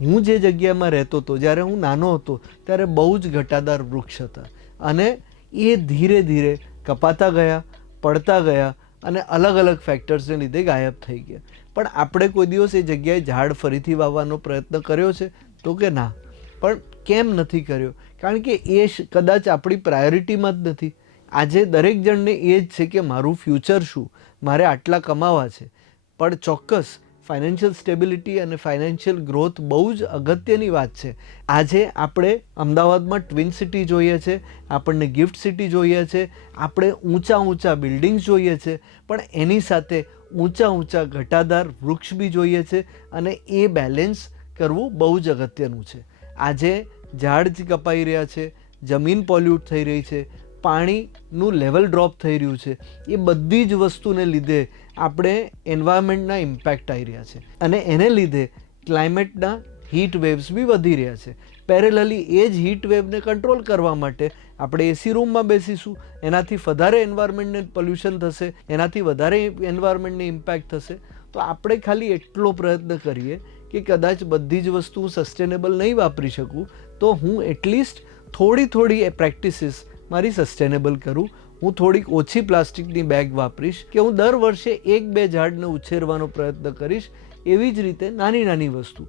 હું જે જગ્યામાં રહેતો હતો, જ્યારે હું નાનો હતો ત્યારે બહુ જ ઘટાદાર વૃક્ષ હતા અને એ ધીરે ધીરે કપાતા ગયા, પડતા ગયા અને અલગ અલગ ફેક્ટર્સને લીધે ગાયબ થઈ ગયા. પણ આપણે કોઈ દિવસ એ જગ્યાએ ઝાડ ફરીથી વાવવાનો પ્રયત્ન કર્યો છે? તો કે ના. પણ કેમ નથી કર્યો? કારણ કે એ કદાચ આપણી પ્રાયોરિટીમાં જ નથી. આજે દરેક જણને એ જ છે કે મારું ફ્યુચર શું, મારે આટલા કમાવા છે. પણ ચોક્કસ ફાઇનાન્શિયલ સ્ટેબિલિટી અને ફાઇનાન્શિયલ ગ્રોથ બહુ જ અગત્યની વાત છે. આજે આપણે અમદાવાદમાં ટ્વિન સિટી જોઈએ છે, આપણને ગિફ્ટ સિટી જોઈએ છે, આપણે ઊંચા ઊંચા બિલ્ડિંગ્સ જોઈએ છે, પણ એની સાથે ઊંચા ઊંચા ઘટાદાર વૃક્ષ બી જોઈએ છે અને એ બેલેન્સ કરવું બહુ જ અગત્યનું છે. આજે ઝાડ જ કપાઈ રહ્યા છે, જમીન પોલ્યુટ થઈ રહી છે, પાણીનું લેવલ ડ્રોપ થઈ રહ્યું છે. એ બધી જ વસ્તુને લીધે આપણે એન્વાયરમેન્ટના ઇમ્પેક્ટ આવી રહ્યા છે અને એને લીધે ક્લાઇમેટના હીટ વેવ્સ બી વધી રહ્યા છે. પેરેલલી એ જ હીટ વેવને કંટ્રોલ કરવા માટે આપણે એસી રૂમમાં બેસીશું, એનાથી વધારે એન્વાયરમેન્ટને પોલ્યુશન થશે, એનાથી વધારે એન્વાયરમેન્ટને ઇમ્પેક્ટ થશે. તો આપણે ખાલી એટલો પ્રયત્ન કરીએ કે કદાચ બધી જ વસ્તુ હું સસ્ટેનેબલ નહીં વાપરી શકું, તો હું એટલીસ્ટ થોડી એ પ્રેક્ટિસીસ મારી સસ્ટેનેબલ કરું. હું થોડીક ઓછી પ્લાસ્ટિકની બેગ વાપરીશ, કે હું દર વર્ષે 1-2 ઝાડને ઉછેરવાનો પ્રયત્ન કરીશ. એવી જ રીતે નાની નાની વસ્તુ.